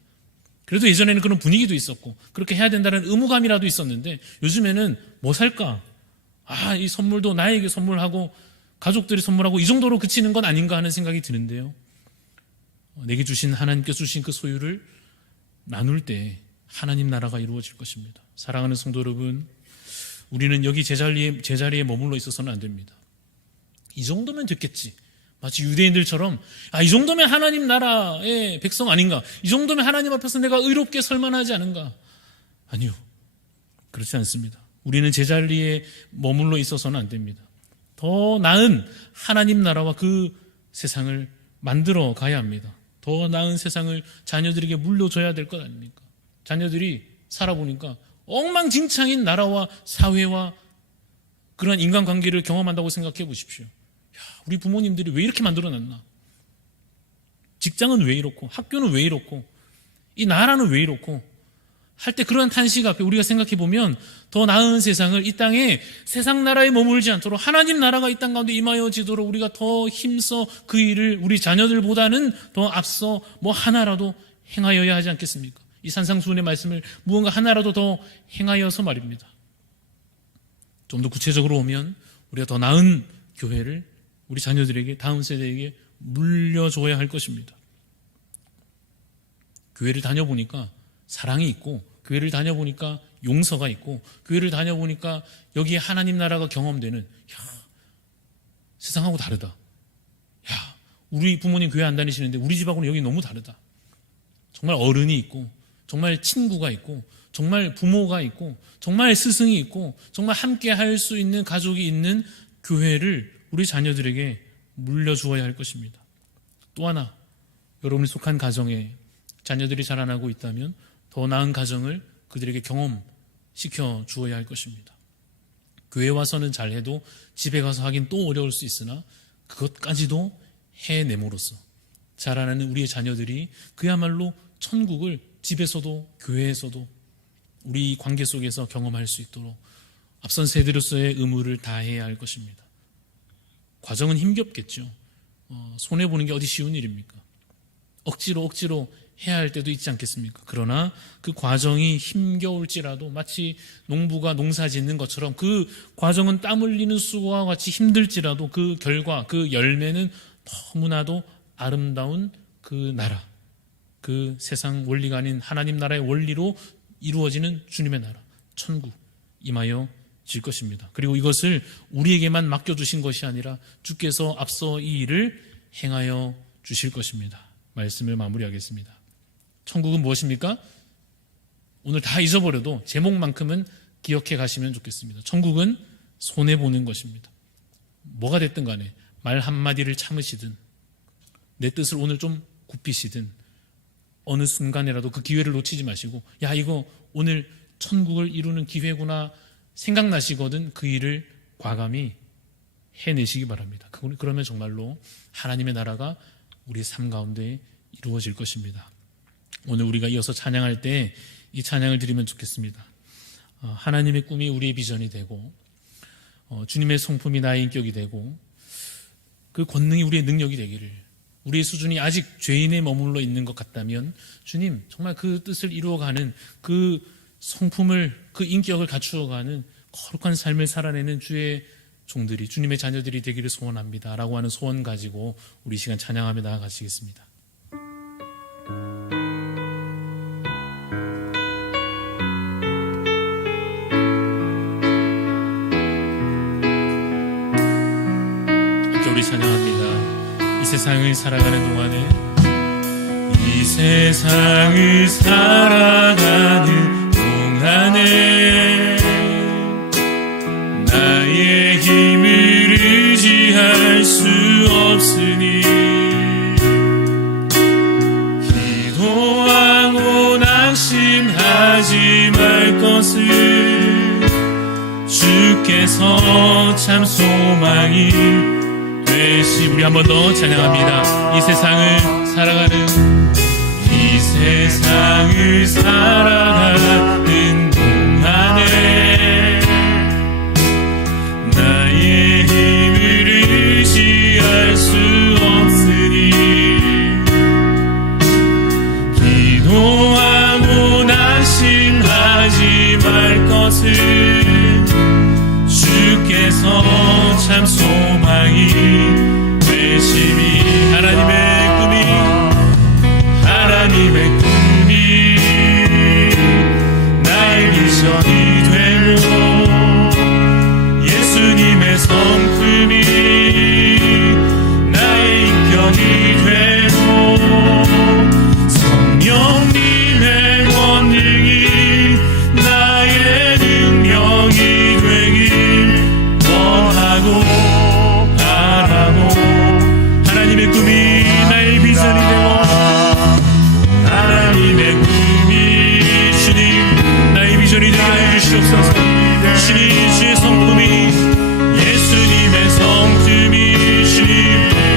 그래도 예전에는 그런 분위기도 있었고 그렇게 해야 된다는 의무감이라도 있었는데 요즘에는 뭐 살까? 이 선물도 나에게 선물하고 가족들이 선물하고 이 정도로 그치는 건 아닌가 하는 생각이 드는데요. 내게 주신, 하나님께서 주신 그 소유를 나눌 때 하나님 나라가 이루어질 것입니다. 사랑하는 성도 여러분, 우리는 여기 제자리에 머물러 있어서는 안 됩니다. 이 정도면 됐겠지. 마치 유대인들처럼 이 정도면 하나님 나라의 백성 아닌가? 이 정도면 하나님 앞에서 내가 의롭게 설 만하지 않은가? 아니요. 그렇지 않습니다. 우리는 제자리에 머물러 있어서는 안 됩니다. 더 나은 하나님 나라와 그 세상을 만들어 가야 합니다. 더 나은 세상을 자녀들에게 물려줘야 될 것 아닙니까? 자녀들이 살아보니까 엉망진창인 나라와 사회와 그런 인간관계를 경험한다고 생각해 보십시오. 우리 부모님들이 왜 이렇게 만들어놨나? 직장은 왜 이렇고, 학교는 왜 이렇고, 이 나라는 왜 이렇고 할 때 그런 탄식 앞에 우리가 생각해 보면 더 나은 세상을, 이 땅에 세상 나라에 머물지 않도록 하나님 나라가 이 땅 가운데 임하여지도록 우리가 더 힘써 그 일을 우리 자녀들보다는 더 앞서 뭐 하나라도 행하여야 하지 않겠습니까? 이 산상수훈의 말씀을 무언가 하나라도 더 행하여서 말입니다. 좀 더 구체적으로 오면 우리가 더 나은 교회를 우리 자녀들에게, 다음 세대에게 물려줘야 할 것입니다. 교회를 다녀보니까 사랑이 있고, 교회를 다녀보니까 용서가 있고, 교회를 다녀보니까 여기에 하나님 나라가 경험되는, 세상하고 다르다. 우리 부모님 교회 안 다니시는데 우리 집하고는 여기 너무 다르다. 정말 어른이 있고, 정말 친구가 있고, 정말 부모가 있고, 정말 스승이 있고, 정말 함께 할 수 있는 가족이 있는 교회를 우리 자녀들에게 물려주어야 할 것입니다. 또 하나, 여러분이 속한 가정에 자녀들이 자라나고 있다면 더 나은 가정을 그들에게 경험시켜 주어야 할 것입니다. 교회 와서는 잘해도 집에 가서 하긴 또 어려울 수 있으나 그것까지도 해냄으로써 자라나는 우리의 자녀들이 그야말로 천국을 집에서도 교회에서도 우리 관계 속에서 경험할 수 있도록 앞선 세대로서의 의무를 다해야 할 것입니다. 과정은 힘겹겠죠. 손해보는 게 어디 쉬운 일입니까? 억지로 해야 할 때도 있지 않겠습니까? 그러나 그 과정이 힘겨울지라도 마치 농부가 농사 짓는 것처럼 그 과정은 땀 흘리는 수고와 같이 힘들지라도 그 결과, 그 열매는 너무나도 아름다운 그 나라, 그 세상 원리가 아닌 하나님 나라의 원리로 이루어지는 주님의 나라, 천국 임하여 질 것입니다. 그리고 이것을 우리에게만 맡겨주신 것이 아니라 주께서 앞서 이 일을 행하여 주실 것입니다. 말씀을 마무리하겠습니다. 천국은 무엇입니까? 오늘 다 잊어버려도 제목만큼은 기억해 가시면 좋겠습니다. 천국은 손해보는 것입니다. 뭐가 됐든 간에 말 한마디를 참으시든 내 뜻을 오늘 좀 굽히시든 어느 순간이라도 그 기회를 놓치지 마시고 야 이거 오늘 천국을 이루는 기회구나 생각나시거든 그 일을 과감히 해내시기 바랍니다. 그러면 정말로 하나님의 나라가 우리의 삶 가운데 이루어질 것입니다. 오늘 우리가 이어서 찬양할 때 이 찬양을 드리면 좋겠습니다. 하나님의 꿈이 우리의 비전이 되고 주님의 성품이 나의 인격이 되고 그 권능이 우리의 능력이 되기를, 우리의 수준이 아직 죄인에 머물러 있는 것 같다면 주님 정말 그 뜻을 이루어가는 그 성품을, 그 인격을 갖추어가는 거룩한 삶을 살아내는 주의 종들이, 주님의 자녀들이 되기를 소원합니다 라고 하는 소원 가지고 우리 시간 찬양하며 나아가시겠습니다. 함께 우리 찬양합니다. 이 세상을 살아가는 동안에, 이 세상을 살아가는 동안에 나의 힘을 의지할 수 없으니 기도하고 낙심하지 말 것을 주께서 참 소망이 되시. 우리 한 번 더 찬양합니다. 이 세상을 살아가는 동안에 나의 힘을 의지할 수 없으니 기도하고 낙심하지 말 것을 주께서 참 소망이 되심이. 하나님의 꿈이 나의 비전이 되고 예수님의 성품이 나의 인격이 되고 성령님의 권능이 나의 능력이 되길 원하고 바라고, 하나님의 꿈이 나의 비전이 되고 하나님의 꿈이 주님 나의 비전이 되게 하여 주시옵소서. 주님 주의 성품이 예수님의 성품이 주님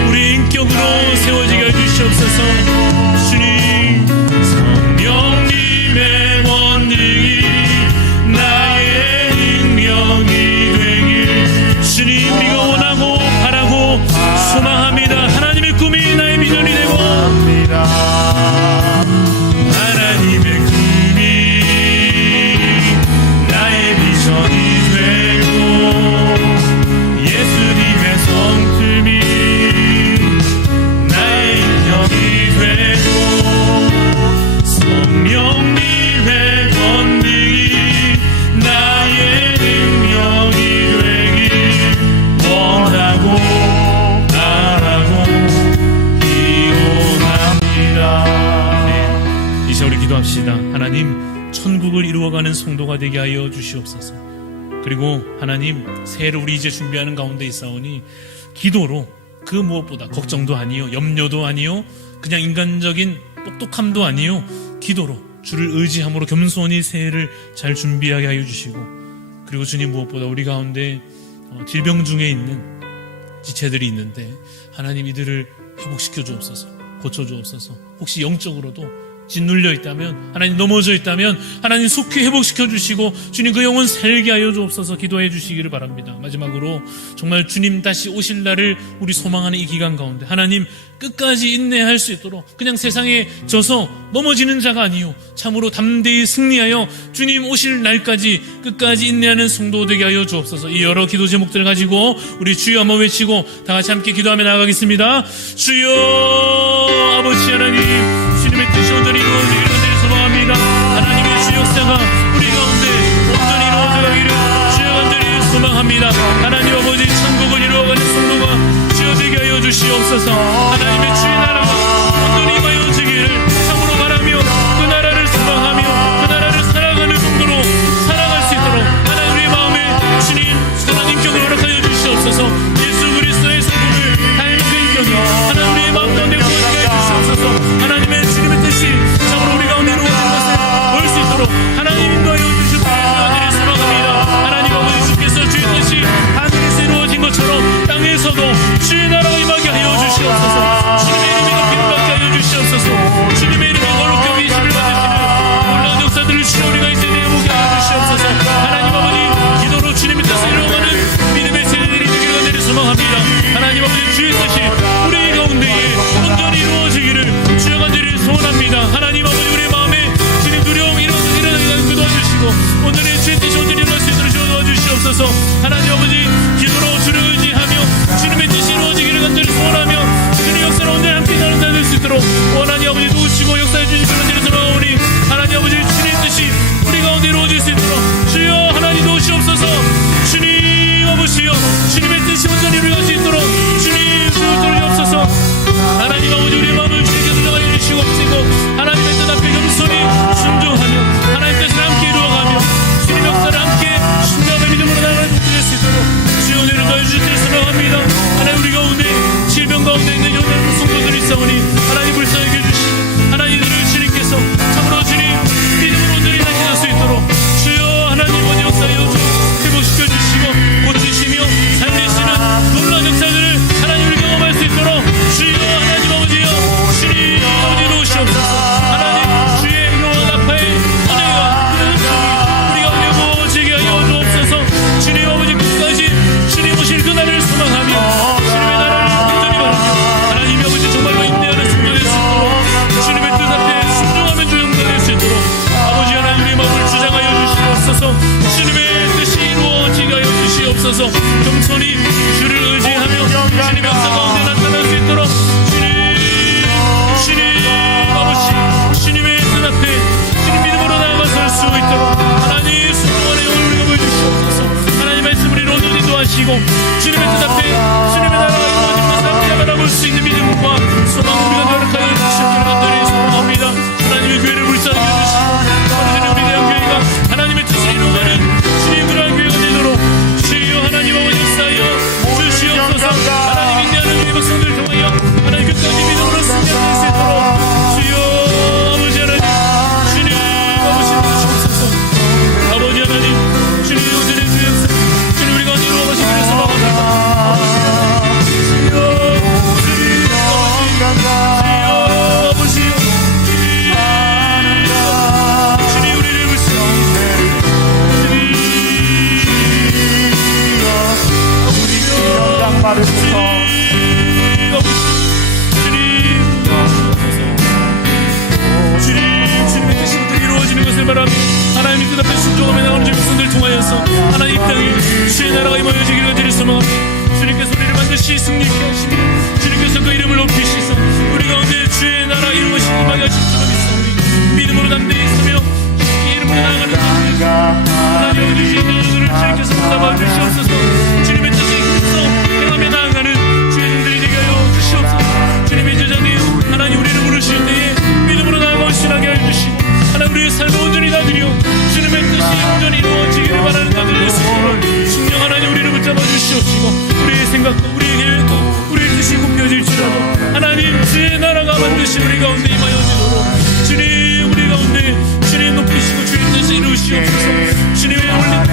우리 인격으로 세워지게 하여 주시옵소서. 주님 성령님의 권능이 나의 능력이 되길 주님 우리가 원하고 바라고 소망합니다. 하나님의 꿈이 나의 비전이 되고 하나님의 꿈이 나의 비전이 되고 예수님의 성품이 나의 인격이 되고 성령님의 권능이 나의 능력이 되길 원하고 바라고 기원합니다. 이제 우리 기도합시다. 하나님 천국을 이루어가는 성도가 되게 하여 주시옵소서. 그리고 하나님 새해를 우리 이제 준비하는 가운데 있사오니 기도로 그 무엇보다 걱정도 아니요 염려도 아니요 그냥 인간적인 똑똑함도 아니요 기도로 주를 의지함으로 겸손히 새해를 잘 준비하게 하여 주시고 그리고 주님, 무엇보다 우리 가운데 질병 중에 있는 지체들이 있는데 하나님 이들을 회복시켜 주옵소서, 고쳐 주옵소서. 혹시 영적으로도 짓눌려 있다면, 하나님 넘어져 있다면 하나님 속히 회복시켜 주시고 주님 그 영혼 살게 하여 주옵소서 기도해 주시기를 바랍니다. 마지막으로 정말 주님 다시 오실 날을 우리 소망하는 이 기간 가운데 하나님 끝까지 인내할 수 있도록, 그냥 세상에 져서 넘어지는 자가 아니요 참으로 담대히 승리하여 주님 오실 날까지 끝까지 인내하는 성도 되게 하여 주옵소서. 이 여러 기도 제목들을 가지고 우리 주여 한번 외치고 다 같이 함께 기도하며 나아가겠습니다. 주여, 아버지 하나님, 주님의 뜻이 온전히 이루어지기를 간절히 소망합니다. 하나님의 주 역사가 우리 가운데 온전히 이루어져 가기를 주여 간절히 소망합니다. 하나님 아버지, 천국을 이루어가는 성도가 주여 되게 하여 주시옵소서. 하나님의 주의 나라가 온전히 임하여지기를 참으로 바라며 그 나라를 소망하며 그 나라를 살아가는 성도로 살아갈 수 있도록 하나님 우리의 마음에 주님 선한 인격을 허락하여 주시옵소서. 예수 그리스도의 성품을 닮은 그 인격이 하나님 우리의 마음 가운데 거하게 해주시옵소서. 하나님의 주님의 뜻이 참으로 우리 가운데 이루어지는 것을 볼 수 있도록 하나님 인도하여 주실 분을 간절히 소망합니다. 하나님 아버지, 주께서 주의 뜻이 하늘에서 이루어진 것처럼 땅에서도 주의 나라가 임하게 하여 주시옵소서. 주님의 이름이 높임을 받게 하여 주시옵소서. 주님의 이름이 거룩하게 계심을 받으시는 놀라운 역사들을 주여 우리가 이제 내보게 하여 주시옵소서. 하나님 아버지, 기도로 주님의 뜻을 이루어가는 믿음의 세대들이 되기를 간절히 소망합니다. 하나님 아버지, 주의 뜻이 우리 가운데에 온전히 이루어지기를 주여 간절히 소원합니다. 하나님 아버지, 우리의 마음에 주님 두려움 일어나게 도와주시고 온전히 주의 뜻이 온전히 일어날 수 있도록 주여 도와주시옵소서. 하나님 아버지, 기도로 주를 의지하며 주님의 뜻이 이루어지기를 간절히 소원하며 주님의 역사를 온전히 함께 나눌 수 있도록 하나님 아버지 도우시고 역사해 주시기를 간절히 소망하오니 하나님 아버지, 주님의 뜻이 우리 가운데 이루어질 수 있도록 주여 하나님 도우시옵소서. 주님 아버지여, 주님의 뜻이 온전히 이루어질 수 있도록 주님 도우시옵소서. 하나님 아버지, 우리의 마음을 주님께 들어가여 주시고 하나님의 뜻 앞에 겸손히 순종하며 하나님 뜻을 함께 이루어가며 주님 역사를 함께 신뢰하며 믿음으로 나아가는 것들을 수 있도록 주여 은혜를 더해 주시기를 소망합니다. 하나님 우리 가운데 질병 가운데 있는 여러 성도들이 있사오니 하나님 불쌍히 해주시고 하나님들을 주님께서 참으로 주님 믿음으로 온전히 나타날 수 있도록 주여 하나님 어디 역사하여 회복시켜 주시고 고치시며 살리시는 놀라운 역사들을 하나님 우리 경험할 수 있도록 주여 하나님 아버지여 주님 아버지 도우시옵소서. 하나님 주의 영원 앞에 은혜가 은총이 우리 가운데 모아지게 하여 주옵소서. 주님 아버지, 끝까지 주님 오실 그 날을 소망하며 주님의 나라를 온전히 바라며 하나님 아버지 정말로 인내하는 성도 될 수 있도록 주님의 뜻 앞에 순종하며 주영도 될 수 있도록 아버지 하나님 우리의 마음을 주장하여 주시옵소서. 주님의 뜻이 이루어지게 하여 주시옵소서. 겸손히 주를 의지하며 주님의 역사 가운데 나타날 수 있도록 주님 아버지, 주님의 뜻 앞에 주님 믿음으로 나아가설 수 있도록 하나님 순종하는 영혼을 우리가 보여주시옵소서. 하나님 말씀을 이루어져 인도하시고 주님의 뜻 앞에 주님의 나라가 이루어지는 것을 함께 바라볼 수 있는 믿음과 소망을 우리가 노력하여 주시기를 간절히 소망합니다. 하나님의 교회를 불쌍히 여주시고 아버지, 우리 대한교회가 하나님의 뜻을 이루어가는 주님 그러한 교회가 되도록 주여 하나님 아버지 역사하여 주시옵소서. 하나님 인내하는 우리 백성들을 통하여 하나님 끝까지 믿음으로 승리할 수 있도록 주여 아버지 하나님 주님 아버지 주옵소서. 아버지 하나님 주님 오늘의 주 역사 주님 우리 가운데 이루어가시기를 소망합니다. 주여 주님 아버지 주님 우리를 불쌍히 주님의 뜻이 이루어지는 것을 바라며 하나님의 뜻 앞에 순종하며 나오는 주 백성들 통하여서 하나님 이 땅에 주의 나라가 임하여지기를 간절히 소망합니다. 주님께서 우리를 반드시 승리케 하시며 주님께서 그 이름을 높이시사 우리 가운데 주의 나라 이루어지기 임하게 하실 줄로 믿사오니 믿음으로 담대히 서며 주의 이름으로 나아가는 자들 하나님 아버지, 주의 자녀들을 주님께서 붙잡아 주시옵소서. 주님의 뜻이 힘써 행하며 나아가는 주의 종들이 되게 하여 주시옵소서. 주님의 제자들 하나님 우리를 부르실 때에 믿음으로 나아가 신하게 하여 주시고 하나님 우리의 삶을 온전히 다드려 주님의 뜻이 온전히 이루어지기를 바라는 자들이 될 수 있도록 신령 하나님 우리를 붙잡아 주시옵시고 우리의 생각과 우리의 계획과 우리의 뜻이 굽혀질지라도 하나님 주의 나라가 반드시 우리 가운데 임하여지도록 주님 우리 가운데 주님 높이시고 주의 뜻을 이루시옵소서. 주님의 올린